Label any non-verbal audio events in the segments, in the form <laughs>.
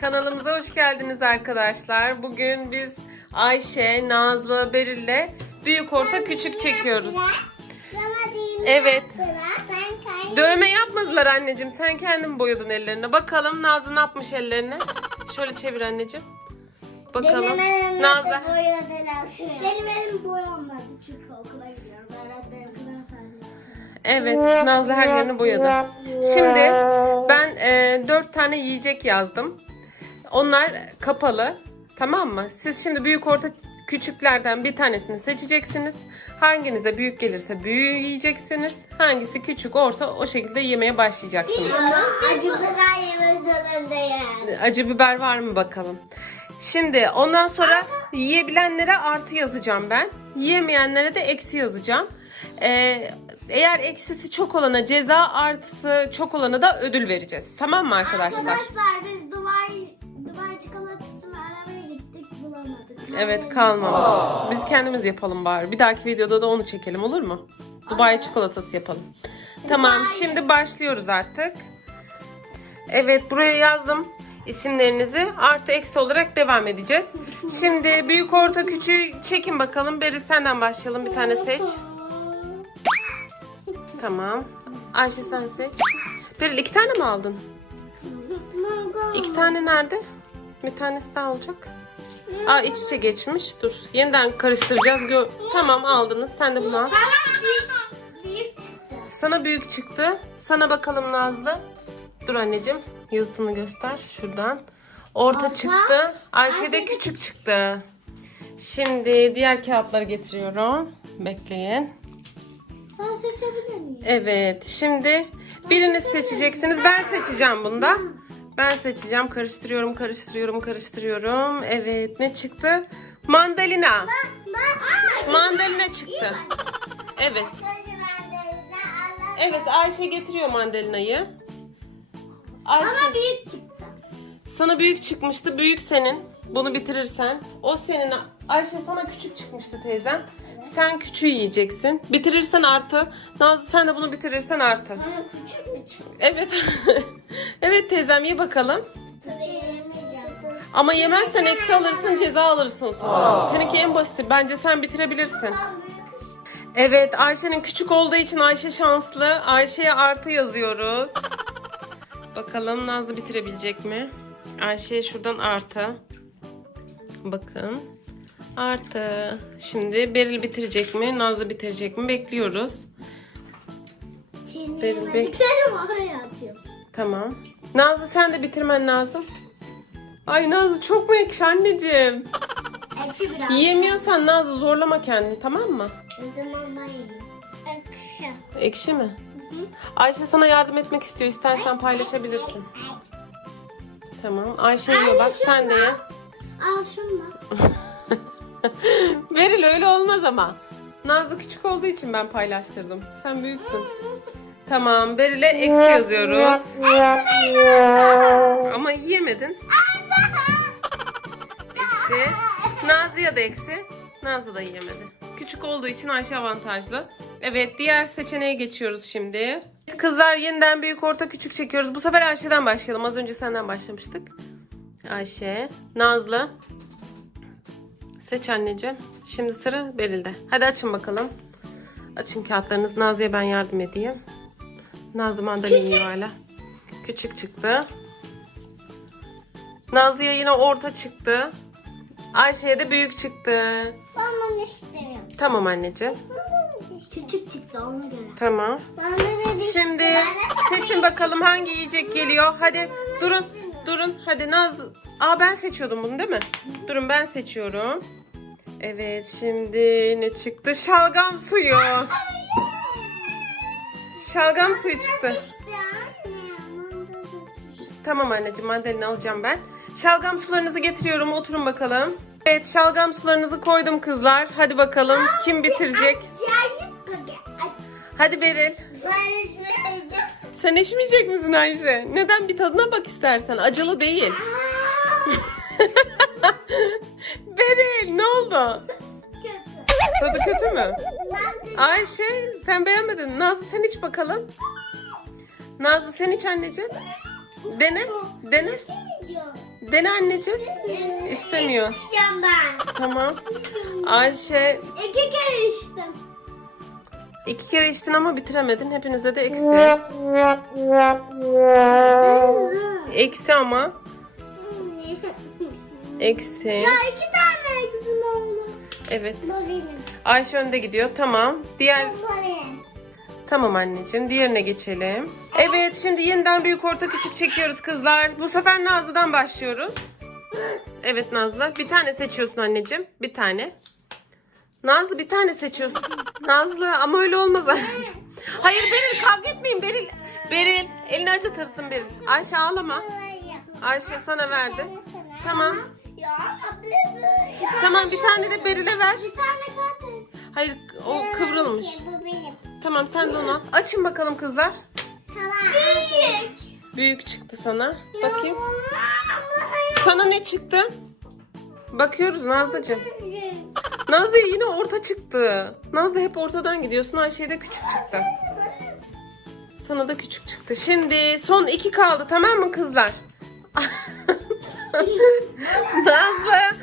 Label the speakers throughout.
Speaker 1: Kanalımıza hoş geldiniz arkadaşlar. Bugün biz Ayşe, Nazlı, Beril'le büyük orta küçük çekiyoruz. Evet. Dövme yapmadılar anneciğim. Sen kendin boyadın ellerine. Bakalım Nazlı ne yapmış ellerine? Şöyle çevir anneciğim. Bakalım. Nazlı.
Speaker 2: boyadılar. Benim elim boyanmadı çünkü okula gidiyorum. Öğretmenim kadar.
Speaker 1: Evet, Nazlı her yerini boyadı. Şimdi ben e, dört tane yiyecek yazdım. Onlar kapalı. Tamam mı? Siz şimdi büyük orta küçüklerden bir tanesini seçeceksiniz. Hanginize büyük gelirse büyüğü yiyeceksiniz. Hangisi küçük orta o şekilde yemeye başlayacaksınız.
Speaker 2: Acı biber yemek zorundayım.
Speaker 1: Acı biber var mı bakalım. Şimdi ondan sonra yiyebilenlere artı yazacağım ben. Yiyemeyenlere de eksi yazacağım. Ee, eğer eksisi çok olana ceza artısı çok olana da ödül vereceğiz. Tamam mı arkadaşlar?
Speaker 2: Arkadaşlar biz
Speaker 1: Evet kalmamış. Biz kendimiz yapalım bari. Bir dahaki videoda da onu çekelim olur mu? Dubai çikolatası yapalım. Tamam şimdi başlıyoruz artık. Evet buraya yazdım isimlerinizi. Artı eksi olarak devam edeceğiz. Şimdi büyük orta küçüğü çekin bakalım. Beri senden başlayalım. Bir tane seç. Tamam. Ayşe sen seç. Beril iki tane mi aldın? İki tane nerede? Bir tanesi daha olacak. Aa iç içe geçmiş. Dur. Yeniden karıştıracağız. Gö- tamam aldınız. Sen de bunu al.
Speaker 2: Büyük çıktı.
Speaker 1: Sana büyük çıktı. Sana bakalım Nazlı. Dur anneciğim. Yazısını göster. Şuradan. Orta,
Speaker 2: Orta.
Speaker 1: çıktı. Ayşe de
Speaker 2: Ayşe
Speaker 1: küçük çıktı. Şimdi diğer kağıtları getiriyorum. Bekleyin.
Speaker 2: Ben seçebilir miyim?
Speaker 1: Evet. Şimdi biriniz seçeceksiniz. Ben seçeceğim bunda. Ben seçeceğim. Karıştırıyorum, karıştırıyorum, karıştırıyorum. Evet. Ne çıktı? Mandalina. Mandalina çıktı. Evet. Evet Ayşe getiriyor mandalinayı. Ayşe
Speaker 2: Bana büyük çıktı.
Speaker 1: sana büyük çıkmıştı. Büyük senin. Bunu bitirirsen. O senin. Ayşe sana küçük çıkmıştı teyzem. Sen küçüğü yiyeceksin. Bitirirsen artı. Nazlı sen de bunu bitirirsen artı.
Speaker 2: Bana küçük mü çıktı?
Speaker 1: Evet. <laughs> evet teyzem ye bakalım. Ama yemezsen eksi alırsın ceza alırsın sonra. Seninki en basiti. Bence sen bitirebilirsin. Evet Ayşe'nin küçük olduğu için Ayşe şanslı. Ayşe'ye artı yazıyoruz. Bakalım Nazlı bitirebilecek mi? Ayşe'ye şuradan artı. Bakın. Artı. Şimdi Beril bitirecek mi? Nazlı bitirecek mi? Bekliyoruz.
Speaker 2: Çiğneyemediklerimi oraya atıyorum.
Speaker 1: Tamam. Nazlı sen de bitirmen lazım. Ay Nazlı çok mu ekşi anneciğim?
Speaker 2: Ekşi biraz.
Speaker 1: Yiyemiyorsan Nazlı zorlama kendini tamam mı?
Speaker 2: O zaman ben yiyeyim. Ekşi.
Speaker 1: Ekşi mi? Ayşe sana yardım etmek istiyor. İstersen paylaşabilirsin. Tamam. Ayşe yiyor bak sen de ye.
Speaker 2: Al şunu <laughs> <laughs> da.
Speaker 1: Beril öyle olmaz ama. Nazlı küçük olduğu için ben paylaştırdım. Sen büyüksün. Tamam. Beril'e eksi yazıyoruz. Ama yiyemedin. Eksi. Nazlı'ya da eksi. Nazlı da yiyemedi. Küçük olduğu için Ayşe avantajlı. Evet diğer seçeneğe geçiyoruz şimdi. Kızlar yeniden büyük orta küçük çekiyoruz. Bu sefer Ayşe'den başlayalım. Az önce senden başlamıştık. Ayşe. Nazlı. Seç anneciğim. Şimdi sıra Beril'de. Hadi açın bakalım. Açın kağıtlarınızı. Nazlı'ya ben yardım edeyim. Nazlı mandalina yiyor hala. Küçük çıktı. Nazlı'ya yine orta çıktı. Ayşe'ye de büyük çıktı.
Speaker 2: Ben bunu istiyorum.
Speaker 1: Tamam anneciğim.
Speaker 2: Küçük çıktı ona göre.
Speaker 1: Tamam. Şimdi seçin bakalım hangi yiyecek geliyor. Hadi durun. Durun. Hadi Nazlı. Aa ben seçiyordum bunu değil mi? Durun ben seçiyorum. Evet şimdi ne çıktı? Şalgam suyu. Şalgam suyu çıktı. Tamam anneciğim mandalina alacağım ben. Şalgam sularınızı getiriyorum. Oturun bakalım. Evet şalgam sularınızı koydum kızlar. Hadi bakalım kim bitirecek? Hadi Beril. Sen içmeyecek misin Ayşe? Neden bir tadına bak istersen. Acılı değil. Oldu?
Speaker 2: Kötü.
Speaker 1: Tadı kötü mü? Ayşe sen beğenmedin. Nazlı sen iç bakalım. Nazlı sen iç anneciğim. Dene. Dene.
Speaker 2: içmeyeceğim.
Speaker 1: Dene anneciğim. İstemiyor.
Speaker 2: İsteyeceğim ben.
Speaker 1: Tamam. Ayşe
Speaker 2: İki kere içtim.
Speaker 1: iki kere içtin ama bitiremedin. Hepinize de eksi. Eksi ama. <laughs> Eksi.
Speaker 2: Ya iki tane.
Speaker 1: Evet.
Speaker 2: Bu benim.
Speaker 1: Ayşe önde gidiyor. Tamam. Diğer
Speaker 2: Bu benim.
Speaker 1: Tamam anneciğim. Diğerine geçelim. Evet şimdi yeniden büyük orta küçük çekiyoruz kızlar. Bu sefer Nazlı'dan başlıyoruz. Evet Nazlı. Bir tane seçiyorsun anneciğim. Bir tane. Nazlı bir tane seçiyorsun. Nazlı ama öyle olmaz anneciğim. Hayır Beril kavga etmeyin Beril. Beril elini acıtırsın Beril. Ayşe ağlama. Ayşe sana verdi. Tamam.
Speaker 2: Ya ya.
Speaker 1: Tamam bir tane de Beril'e ver.
Speaker 2: Bir tane kardeş.
Speaker 1: Hayır o kıvrılmış.
Speaker 2: Bu benim.
Speaker 1: Tamam sen de onu al. Açın bakalım kızlar.
Speaker 2: Tamam. Büyük.
Speaker 1: Büyük çıktı sana. Bakayım. Sana ne çıktı? Bakıyoruz Nazlıcığım. Nazlı yine orta çıktı. Nazlı hep ortadan gidiyorsun. Ayşe'ye de küçük çıktı. Sana da küçük çıktı. Şimdi son iki kaldı tamam mı kızlar? <laughs> Nazlı.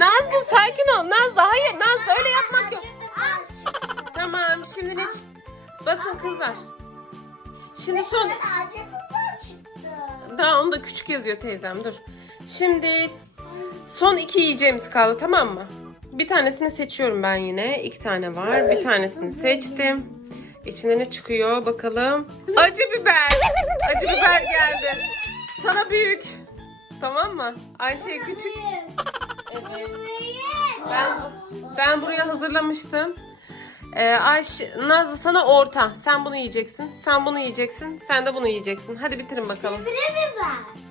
Speaker 1: Nazlı sakin ol. Nazlı hayır Nazlı öyle yapmak yok. Tamam şimdi ne? Bakın kızlar. Şimdi son daha onu da küçük yazıyor teyzem dur. Şimdi son iki yiyeceğimiz kaldı tamam mı? Bir tanesini seçiyorum ben yine. İki tane var. Bir tanesini seçtim. İçinde ne çıkıyor bakalım. Acı biber. Acı biber geldi. Sana büyük. Tamam mı? Ayşe küçük. Evet. Ben, ben buraya hazırlamıştım. Ee, Ayşe, Nazlı sana orta. Sen bunu yiyeceksin. Sen bunu yiyeceksin. Sen de bunu yiyeceksin. Hadi bitirin bakalım.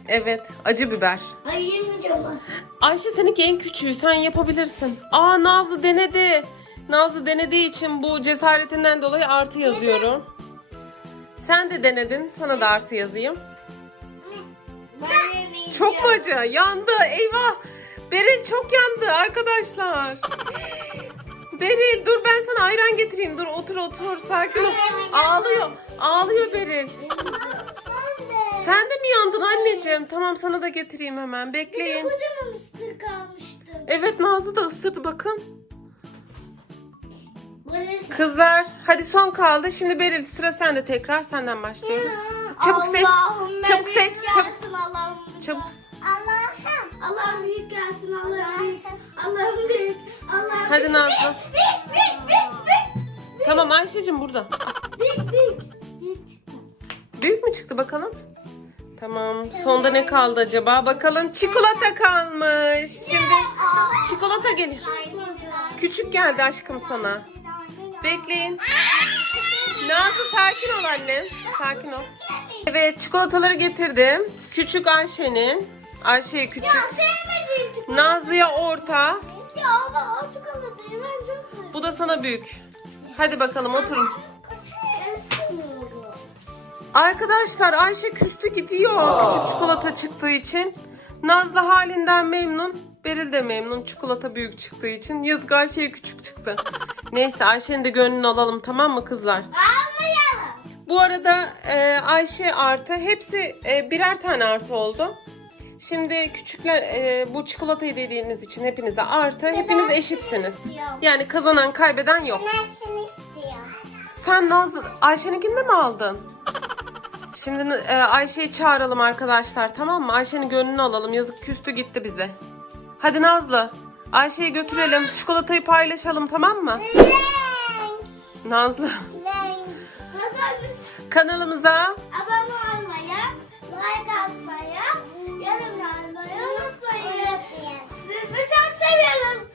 Speaker 1: Evet. Acı biber.
Speaker 2: Ay yemeyeceğim ben.
Speaker 1: Ayşe seninki en küçüğü. Sen yapabilirsin. Aa Nazlı denedi. Nazlı denediği için bu cesaretinden dolayı artı yazıyorum. Sen de denedin. Sana da artı yazayım.
Speaker 2: Ben yemeyeceğim.
Speaker 1: Çok mu acı? Yandı. Eyvah. Beril çok yandı arkadaşlar. Beril dur ben sana ayran getireyim. Dur otur otur. Sakin ol. Ağlıyor. Ağlıyor Beril. Sen de mi yandın anneciğim? Tamam sana da getireyim hemen. Bekleyin.
Speaker 2: Kocaman ısır kalmıştı.
Speaker 1: Evet Nazlı da ısırdı bakın. Kızlar hadi son kaldı. Şimdi Beril sıra sende tekrar. Senden başlıyoruz. Çabuk seç. Çabuk seç. Çabuk.
Speaker 2: gelsin Allah'ım.
Speaker 1: Çabuk.
Speaker 2: Allah'ım. Allah'ım büyük gelsin Allah'ım büyük. Allah'ım büyük. Allah'ım
Speaker 1: Hadi
Speaker 2: büyük.
Speaker 1: Nazlı.
Speaker 2: Büyük büyük büyük büyük.
Speaker 1: Tamam Ayşe'cim burada.
Speaker 2: Büyük büyük. Büyük çıktı.
Speaker 1: Büyük mü çıktı bakalım? Tamam. Sonda ne kaldı acaba? Bakalım çikolata kalmış. Şimdi çikolata geliyor. Küçük geldi aşkım sana. Bekleyin. Nazlı sakin ol annem. Sakin ol. Evet çikolataları getirdim. Küçük Ayşe'nin. Ayşe'ye küçük.
Speaker 2: Ya sevmediğim çikolata.
Speaker 1: Nazlı'ya orta.
Speaker 2: Ya ama o çikolatayı ben çok seviyorum.
Speaker 1: Bu da sana büyük. Hadi bakalım oturun. Arkadaşlar Ayşe küstü gidiyor. Küçük çikolata çıktığı için. Nazlı halinden memnun. Beril de memnun çikolata büyük çıktığı için. Yazık Ayşe'ye küçük çıktı. Neyse Ayşe'nin de gönlünü alalım tamam mı kızlar?
Speaker 2: Almayalım.
Speaker 1: Bu arada e, Ayşe artı hepsi e, birer tane artı oldu. Şimdi küçükler e, bu çikolatayı dediğiniz için hepinize artı. Hepiniz eşitsiniz. Yani kazanan kaybeden yok.
Speaker 2: Ben hepsini istiyorum.
Speaker 1: Sen Nazlı Ayşe'ninkini de mi aldın? Şimdi e, Ayşe'yi çağıralım arkadaşlar tamam mı? Ayşe'nin gönlünü alalım. Yazık küstü gitti bize. Hadi Nazlı. Ayşe'yi götürelim. Çikolatayı paylaşalım tamam mı?
Speaker 2: Renk.
Speaker 1: Nazlı.
Speaker 2: Renk.
Speaker 1: Kanalımıza
Speaker 2: Abone olmaya, like atmaya seviyorum.